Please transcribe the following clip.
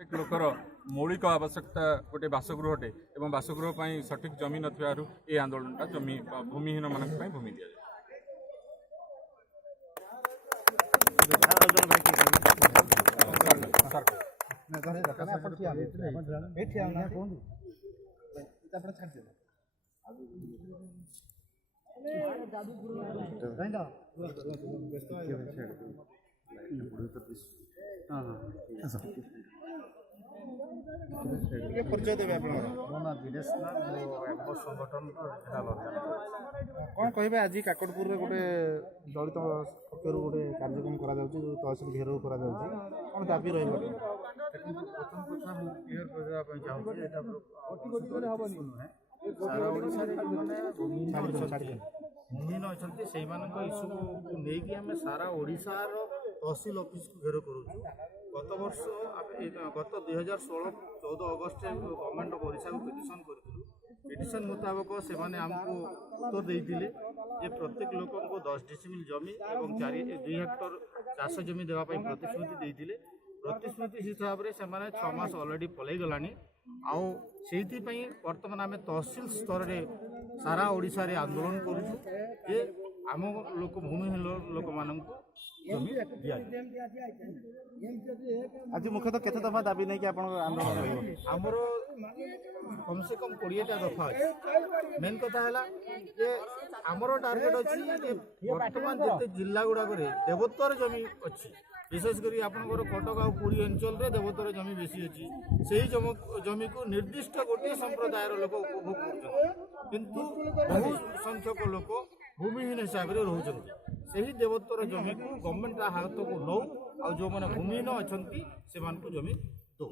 एक लोकर मौलिक आवश्यकता गोटे बासगृह अटे और बासगृह सठिक जमी नथिबारु ए आंदोलन जमी भूमिहीन मानक भूमि दिया परिचय देवे कौन कहे आज काकटपुर गोटे दलित पक्ष गोटे कार्यक्रम करा तहसिल घेराव करा कौन दाबी रही भूमिहीन अच्छा से इश्यू को लेकिन आम सारा ओडिशार तहसिल ऑफिस को घेराव करुचु गत वर्ष गत 2016-14 अगस्त गवर्नमेंट ऑफ ओडिशा को पिटिशन करूँ पिटिशन मुताबक से आमको उत्तर देते जे प्रत्येक लोक 10 डेसिमिल जमी और 2 हेक्टर चाष जमी देवाई प्रतिश्रुति देते प्रतिश्रुति हिसाब से 6 मास अलरेडी पलि गलानी आउ से बर्तमान आम तहसिल स्तर में सारा ओडिशा रे आंदोलन करूँ जे आम लोक भूमिहीन लोक मान जमी दिया आज मुख्यतः केते दफा दाबी नहीं कि आंदोलन आमर कम से कम 20टा दफा अच्छे मेन कथा है आमर टार्गेट अच्छी बर्तमान जिते जिला गुड़ाक देवोत्तर जमी अच्छी विशेषकर आपंकर कटक आ पुरी अंचल रे देवोत्तर जमी बेसी अच्छी से जमी को निर्दिष्ट गोटे संप्रदाय लोक उपभोग किंतु बहु संख्यक लोक भूमिहीन हिसाब से रोचे देवोत्तर जमी को गवर्नमेंट हाथ को नौ आ जो मैंने भूमिहीन अच्छा से जमी दो।